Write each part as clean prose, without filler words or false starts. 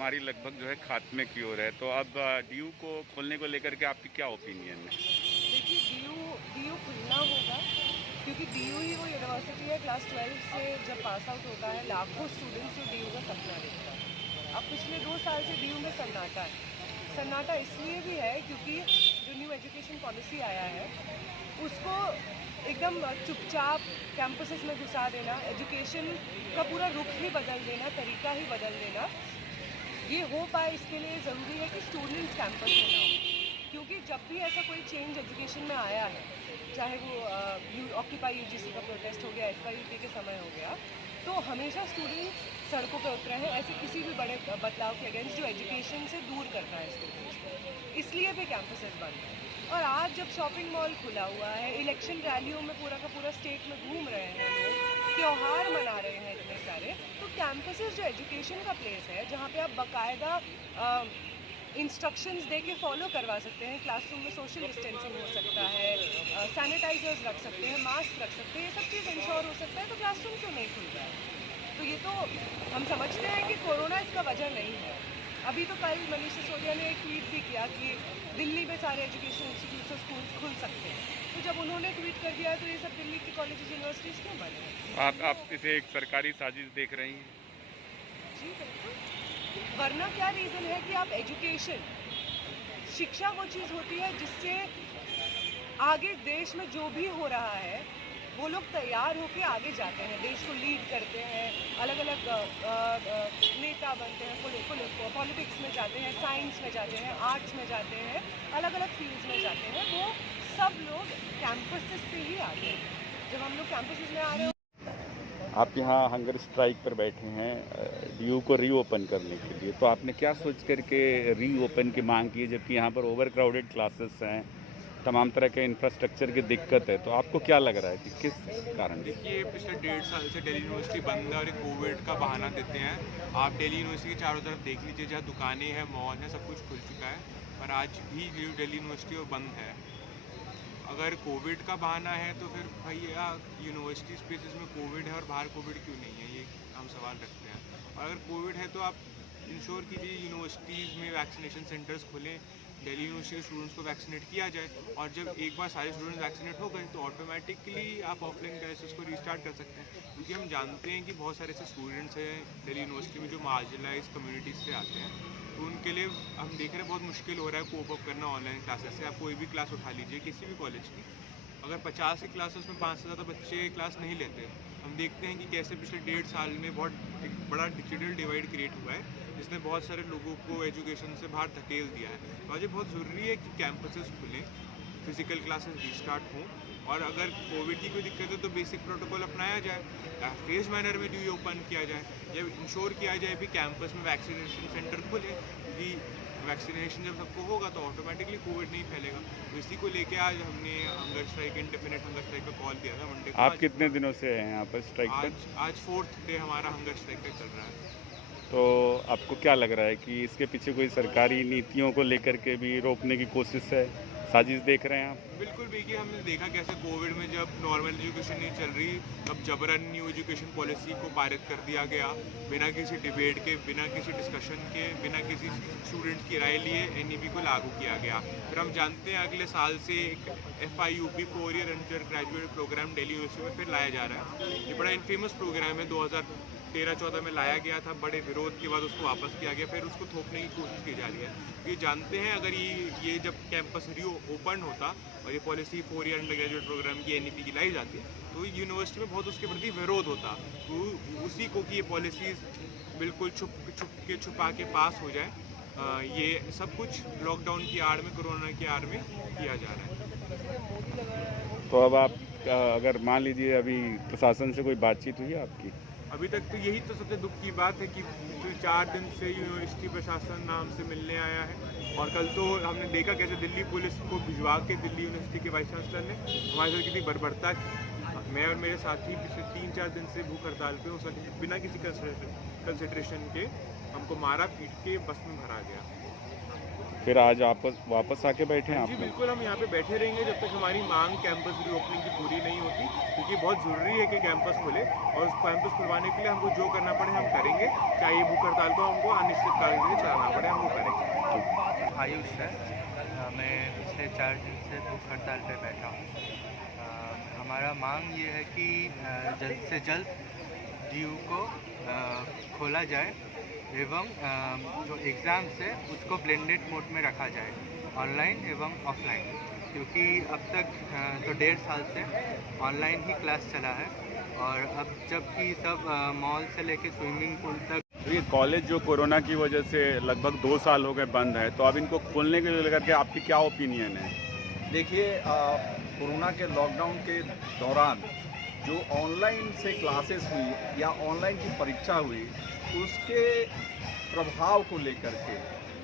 महामारी लगभग जो है खात्मे की ओर है, तो अब डीयू को खोलने को लेकर के आपकी क्या ओपिनियन है? देखिए, डीयू खुलना होगा, क्योंकि डीयू ही वो यूनिवर्सिटी है क्लास 12 से जब पास आउट होता है लाखों स्टूडेंट्स जो डीयू का सपना देखता है। अब पिछले 2 साल से डीयू में सन्नाटा है। सन्नाटा इसलिए भी है क्योंकि जो न्यू एजुकेशन पॉलिसी आया है उसको एकदम चुपचाप कैंपसेस में घुसा देना, एजुकेशन का पूरा रुख ही बदल देना, तरीका ही बदल देना, ये हो पाए इसके लिए ज़रूरी है कि स्टूडेंट्स कैंपस में ना हो। क्योंकि जब भी ऐसा कोई चेंज एजुकेशन में आया है, चाहे वो ऑक्यूपाई यूजीसी का प्रोटेस्ट हो गया, एफवाईयूपी के समय हो गया, तो हमेशा स्टूडेंट्स सड़कों पे उतरे हैं ऐसे किसी भी बड़े बदलाव के अगेंस्ट जो एजुकेशन से दूर करता है स्टूडेंट्स को। इसलिए भी कैंपसेस बंद हैं। और आज जब शॉपिंग मॉल खुला हुआ है, इलेक्शन रैलियों में पूरा का पूरा स्टेट में घूम रहे हैं लोग, त्यौहार मना रहे हैं इतने सारे, तो कैंपसेस जो एजुकेशन का प्लेस है जहाँ पे आप बाकायदा इंस्ट्रक्शंस दे के फॉलो करवा सकते हैं, क्लासरूम में सोशल डिस्टेंसिंग हो सकता है, सैनिटाइजर्स रख सकते हैं, मास्क रख सकते हैं, ये सब चीज़ इंश्योर हो सकता है, तो क्लासरूम क्यों नहीं खुल रहा है? तो ये तो हम समझते हैं कि कोरोना इसका वजह नहीं है। अभी तो कल मनीष सिसोदिया ने एक ट्वीट भी किया कि दिल्ली में सारे एजुकेशन इंस्टीट्यूट्स और स्कूल्स खुल सकते हैं। तो जब उन्होंने ट्वीट कर दिया तो ये सब दिल्ली के कॉलेजेस यूनिवर्सिटीज़ क्यों बंद हैं? आप इसे एक सरकारी साजिश देख रही हैं? जी बिल्कुल। वरना क्या रीज़न है कि आप एजुकेशन, शिक्षा वो चीज़ होती है जिससे आगे देश में जो भी हो रहा है वो लोग तैयार होके आगे जाते हैं, देश को लीड करते हैं, अलग अलग नेता बनते हैं, पॉलिटिक्स में जाते हैं, साइंस में जाते हैं, आर्ट्स में जाते हैं, अलग अलग फील्ड्स में जाते हैं। वो सब लोग कैंपसेस से ही आते हैं। जब हम लोग कैंपसेस में आ रहे हो, आप यहाँ हंगर स्ट्राइक पर बैठे हैं डीयू को रीओपन करने के लिए, तो आपने क्या सोच करके रीओपन की मांग की है, जबकि यहाँ पर ओवर क्राउडेड क्लासेस हैं, तमाम तरह के इंफ्रास्ट्रक्चर की दिक्कत है, तो आपको क्या लग रहा है कि किस कारण? देखिए, पिछले 1.5 साल से दिल्ली यूनिवर्सिटी बंद है और कोविड का बहाना देते हैं। आप दिल्ली यूनिवर्सिटी के चारों तरफ देख लीजिए, जहाँ दुकानें हैं, मॉल हैं, सब कुछ खुल चुका है, पर आज भी जो दिल्ली यूनिवर्सिटी वो बंद है। अगर कोविड का बहाना है तो फिर भैया यूनिवर्सिटी स्पेसेस में कोविड है और बाहर कोविड क्यों नहीं है, ये हम सवाल रखते हैं। और अगर कोविड है तो आप इंश्योर कीजिए यूनिवर्सिटीज़ में वैक्सीनेशन सेंटर्स खोलें, दिल्ली यूनिवर्सिटी के स्टूडेंट्स को वैक्सीनेट किया जाए, और जब एक बार सारे स्टूडेंट्स वैक्सीनेट हो गए तो ऑटोमेटिकली आप ऑफलाइन क्लासेस को रीस्टार्ट कर सकते हैं। क्योंकि हम जानते हैं कि बहुत सारे ऐसे स्टूडेंट्स हैं दिल्ली यूनिवर्सिटी में जो मार्जिनलाइज कम्युनिटीज़ से आते हैं, तो उनके लिए हम देख रहे हैं बहुत मुश्किल हो रहा है कोप अप करना ऑनलाइन क्लासेस से। आप कोई भी क्लास उठा लीजिए किसी भी कॉलेज की, अगर 50 की क्लासेस में 5 से ज़्यादा बच्चे क्लास नहीं लेते। हम देखते हैं कि कैसे पिछले 1.5 साल में बहुत एक बड़ा डिजिटल डिवाइड क्रिएट हुआ है, जिसने बहुत सारे लोगों को एजुकेशन से बाहर धकेल दिया है। तो आज ये बहुत ज़रूरी है कि कैंपसेस खुलें, फिजिकल क्लासेस रिस्टार्ट हों, और अगर कोविड की कोई दिक्कत है तो बेसिक प्रोटोकॉल अपनाया जाए, फेज मैनर में ड्यू ओपन किया जाए, या इंश्योर किया जाए भी कैंपस में वैक्सीनेशन सेंटर खुले, क्योंकि वैक्सीनेशन जब सबको होगा तो ऑटोमेटिकली कोविड नहीं फैलेगा। तो इसी को लेके आज हमने hunger strike, indefinite hunger strike का कॉल दिया था मंडे को। आप कितने दिनों से हैं यहाँ पर स्ट्राइक पर? आज 4th डे हमारा हंगर स्ट्राइक का चल रहा है। तो आपको क्या लग रहा है कि इसके पीछे कोई सरकारी नीतियों को लेकर के भी रोकने की कोशिश है, साजिश देख रहे हैं आप? बिल्कुल, देखिए हमने देखा कैसे कोविड में जब नॉर्मल एजुकेशन नहीं चल रही तब जबरन न्यू एजुकेशन पॉलिसी को पारित कर दिया गया, बिना किसी डिबेट के, बिना किसी डिस्कशन के, बिना किसी स्टूडेंट की राय लिए एनईपी को लागू किया गया। फिर हम जानते हैं अगले साल से एक FIUP 4 year undergraduate program Delhi University में फिर लाया जा रहा है। ये बड़ा इनफेमस प्रोग्राम है, 2013-14 में लाया गया था, बड़े विरोध के बाद उसको वापस किया गया, फिर उसको थोपने की कोशिश की जा रही है। ये जानते हैं अगर ये जब कैंपस ओपन होता और ये policy 4 year undergraduate program की NEP की लाई जाती तो यूनिवर्सिटी में बहुत उसके प्रति विरोध होता, तो उसी को कि ये पॉलिसीज़ बिल्कुल छुपा के पास हो जाए। ये सब कुछ लॉकडाउन की आड़ में, कोरोना की आड़ में किया जा रहा है। तो अब आप अगर मान लीजिए अभी प्रशासन से कोई बातचीत हुई है आपकी? अभी तक तो यही तो सबसे दुख की बात है कि 4 दिन से यूनिवर्सिटी प्रशासन नाम से मिलने आया है, और कल तो हमने देखा कैसे दिल्ली पुलिस को भिजवा के दिल्ली यूनिवर्सिटी के वाइस चांसलर ने हमारे साथ कितनी बर्बरता की। मैं और मेरे साथी पिछले 3-4 दिन से भूख हड़ताल पे उस बिना किसी कंसिडरेशन के हमको मारा, पीट के बस में भरा गया। फिर आज आप वापस आके बैठे हैं जी आप लोग? बिल्कुल, हम यहाँ पे बैठे रहेंगे जब तक हमारी मांग कैंपस रीओपनिंग की पूरी नहीं होती, क्योंकि बहुत ज़रूरी है कि कैंपस खुले और उस कैंपस खुलवाने के लिए हमको जो करना पड़े हम करेंगे, चाहे ये भूख हड़ताल को हमको अनिश्चितकाल के लिए चलाना पड़े हम वो करेंगे। आयुष है। मैं पिछले 4 दिन से भूख हड़ताल पे बैठा हूँ। हमारा मांग ये है कि जल्द से जल्द DU को खोला जाए एवं जो एग्ज़ाम्स है उसको ब्लेंडेड मोड में रखा जाए, ऑनलाइन एवं ऑफलाइन, क्योंकि अब तक तो 1.5 साल से ऑनलाइन ही क्लास चला है और अब जबकि सब मॉल से लेके स्विमिंग पूल तक। तो ये कॉलेज जो कोरोना की वजह से लगभग 2 साल हो गए बंद है, तो अब इनको खोलने के लिए लेकर के आपकी क्या ओपिनियन है? देखिए, कोरोना के लॉकडाउन के दौरान जो ऑनलाइन से क्लासेस हुई या ऑनलाइन की परीक्षा हुई, उसके प्रभाव को लेकर के,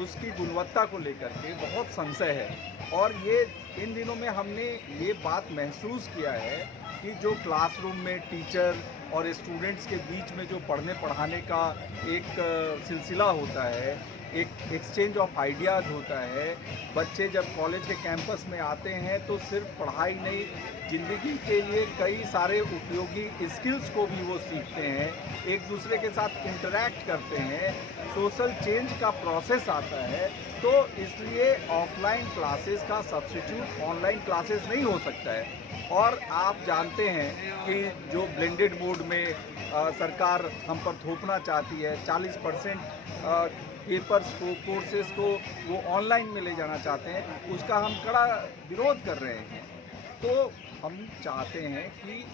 उसकी गुणवत्ता को लेकर के बहुत संशय है। और ये इन दिनों में हमने ये बात महसूस किया है कि जो क्लासरूम में टीचर और स्टूडेंट्स के बीच में जो पढ़ने पढ़ाने का एक सिलसिला होता है, एक एक्सचेंज ऑफ आइडियाज़ होता है, बच्चे जब कॉलेज के कैंपस में आते हैं तो सिर्फ पढ़ाई नहीं, ज़िंदगी के लिए कई सारे उपयोगी स्किल्स को भी वो सीखते हैं, एक दूसरे के साथ इंटरैक्ट करते हैं, सोशल चेंज का प्रोसेस आता है। तो इसलिए ऑफलाइन क्लासेस का सब्स्टिट्यूट ऑनलाइन क्लासेस नहीं हो सकता है। और आप जानते हैं कि जो ब्लेंडेड मोड में सरकार हम पर थोपना चाहती है, 40% पेपर्स को, कोर्सेज को वो ऑनलाइन में ले जाना चाहते हैं, उसका हम कड़ा विरोध कर रहे हैं। तो हम चाहते हैं कि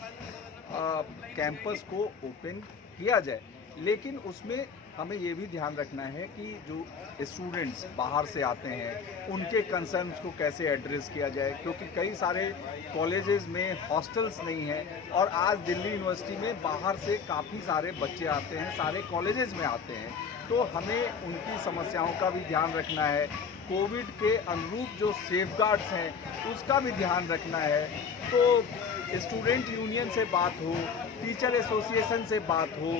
कैंपस को ओपन किया जाए, लेकिन उसमें हमें ये भी ध्यान रखना है कि जो स्टूडेंट्स बाहर से आते हैं उनके कंसर्न्स को कैसे एड्रेस किया जाए, क्योंकि कई सारे कॉलेजेस में हॉस्टल्स नहीं हैं और आज दिल्ली यूनिवर्सिटी में बाहर से काफ़ी सारे बच्चे आते हैं, सारे कॉलेजेस में आते हैं। तो हमें उनकी समस्याओं का भी ध्यान रखना है, कोविड के अनुरूप जो सेफगार्ड्स हैं उसका भी ध्यान रखना है। तो स्टूडेंट यूनियन से बात हो, टीचर एसोसिएशन से बात हो,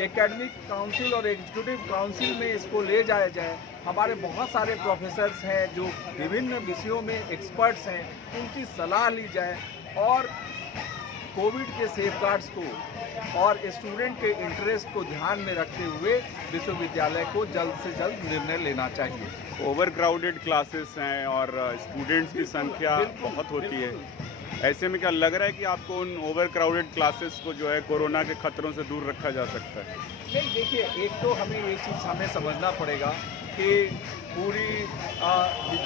एकेडमिक काउंसिल और एग्जीक्यूटिव काउंसिल में इसको ले जाया जाए। हमारे बहुत सारे प्रोफेसर्स हैं जो विभिन्न विषयों में एक्सपर्ट्स हैं, उनकी सलाह ली जाए और कोविड के सेफगार्ड्स को और स्टूडेंट के इंटरेस्ट को ध्यान में रखते हुए विश्वविद्यालय को जल्द से जल्द निर्णय लेना चाहिए। ओवर क्राउडेड क्लासेस हैं और स्टूडेंट्स की संख्या बहुत होती है, ऐसे में क्या लग रहा है कि आपको उन ओवर क्राउडेड क्लासेस को जो है कोरोना के खतरों से दूर रखा जा सकता है? नहीं, देखिए, एक तो हमें ये चीज़ हमें समझना पड़ेगा कि पूरी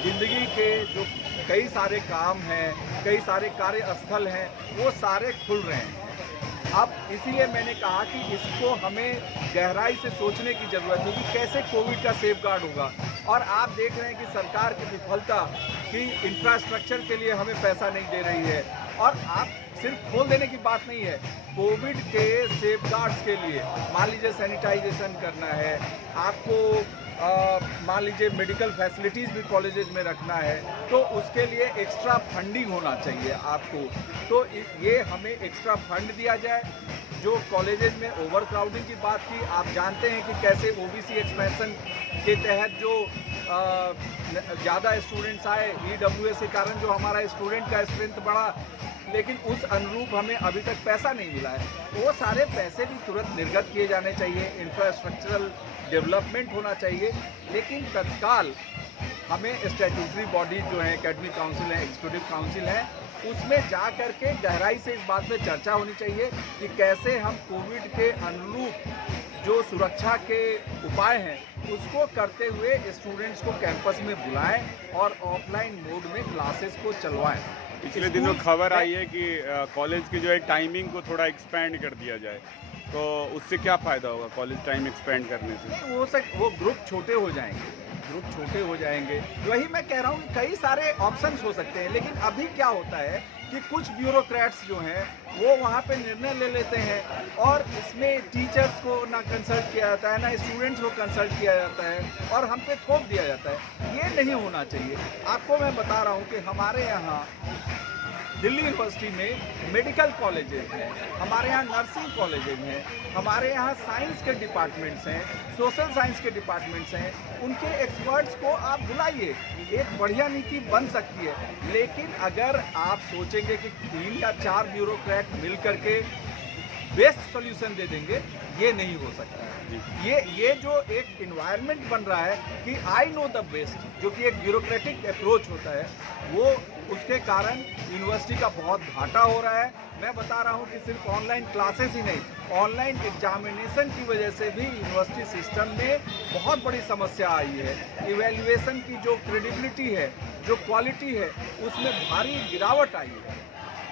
ज़िंदगी के जो कई सारे काम हैं, कई सारे कार्यस्थल हैं, वो सारे खुल रहे हैं। अब इसीलिए मैंने कहा कि इसको हमें गहराई से सोचने की ज़रूरत है कि कैसे कोविड का सेफगार्ड होगा। और आप देख रहे हैं कि सरकार की विफलता कि इंफ्रास्ट्रक्चर के लिए हमें पैसा नहीं दे रही है। और आप सिर्फ खोल देने की बात नहीं है, कोविड के सेफगार्ड्स के लिए मान लीजिए सैनिटाइजेशन करना है, आपको मान लीजिए मेडिकल फैसिलिटीज़ भी कॉलेजेस में रखना है, तो उसके लिए एक्स्ट्रा फंडिंग होना चाहिए आपको। तो ये हमें एक्स्ट्रा फंड दिया जाए। जो कॉलेजेस में ओवर क्राउडिंग की बात की, आप जानते हैं कि कैसे OBC एक्सपेंशन के तहत जो ज़्यादा स्टूडेंट्स आए, EWS के कारण जो हमारा स्टूडेंट का स्ट्रेंथ बढ़ा, लेकिन उस अनुरूप हमें अभी तक पैसा नहीं मिला है। वो सारे पैसे भी तुरंत निर्गत किए जाने चाहिए, इंफ्रास्ट्रक्चरल डेवलपमेंट होना चाहिए। लेकिन तत्काल हमें स्टैट्यूटरी बॉडी जो है, एकेडमिक काउंसिल है, एग्जीक्यूटिव काउंसिल है, उसमें जा कर के गहराई से इस बात पे चर्चा होनी चाहिए कि कैसे हम कोविड के अनुरूप जो सुरक्षा के उपाय हैं उसको करते हुए स्टूडेंट्स को कैंपस में बुलाएं और ऑफलाइन मोड में क्लासेस को चलवाएं। पिछले दिनों खबर आई है कि कॉलेज की जो है टाइमिंग को थोड़ा एक्सपेंड कर दिया जाए, तो उससे क्या फ़ायदा होगा कॉलेज टाइम एक्सपेंड करने से? वो ग्रुप छोटे हो जाएंगे। वही मैं कह रहा हूँ कि कई सारे ऑप्शंस हो सकते हैं। लेकिन अभी क्या होता है कि कुछ ब्यूरोक्रेट्स जो हैं वो वहाँ पे निर्णय ले लेते हैं और इसमें टीचर्स को ना कंसल्ट किया जाता है, ना स्टूडेंट्स को कंसल्ट किया जाता है और हम पे थोप दिया जाता है। ये नहीं होना चाहिए। आपको मैं बता रहा हूँ कि हमारे यहाँ दिल्ली यूनिवर्सिटी में मेडिकल कॉलेजेस हैं, हमारे यहाँ नर्सिंग कॉलेजेस हैं, हमारे यहाँ साइंस के डिपार्टमेंट्स हैं, सोशल साइंस के डिपार्टमेंट्स हैं। उनके एक्सपर्ट्स को आप बुलाइए, एक बढ़िया नीति बन सकती है। लेकिन अगर आप सोचेंगे कि 3 या 4 ब्यूरोक्रेट मिल करके बेस्ट सॉल्यूशन दे देंगे, ये नहीं हो सकता है। ये जो एक इन्वायरमेंट बन रहा है कि आई नो द बेस्ट, जो कि एक ब्यूरोक्रेटिक अप्रोच होता है, वो उसके कारण यूनिवर्सिटी का बहुत घाटा हो रहा है। मैं बता रहा हूँ कि सिर्फ ऑनलाइन क्लासेस ही नहीं, ऑनलाइन एग्जामिनेशन की वजह से भी यूनिवर्सिटी सिस्टम में बहुत बड़ी समस्या आई है। इवैल्यूएशन की जो क्रेडिबिलिटी है, जो क्वालिटी है, उसमें भारी गिरावट आई है।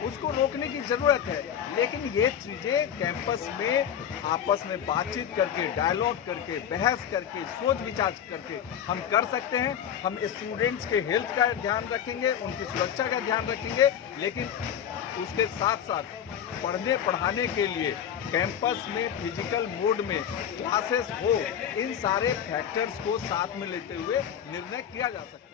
उसको रोकने की ज़रूरत है। लेकिन ये चीज़ें कैंपस में आपस में बातचीत करके, डायलॉग करके, बहस करके, सोच विचार करके हम कर सकते हैं। हम स्टूडेंट्स के हेल्थ का ध्यान रखेंगे, उनकी सुरक्षा का ध्यान रखेंगे, लेकिन उसके साथ साथ पढ़ाने के लिए कैंपस में फिजिकल मोड में क्लासेस हो, इन सारे फैक्टर्स को साथ में लेते हुए निर्णय किया जा सकता है।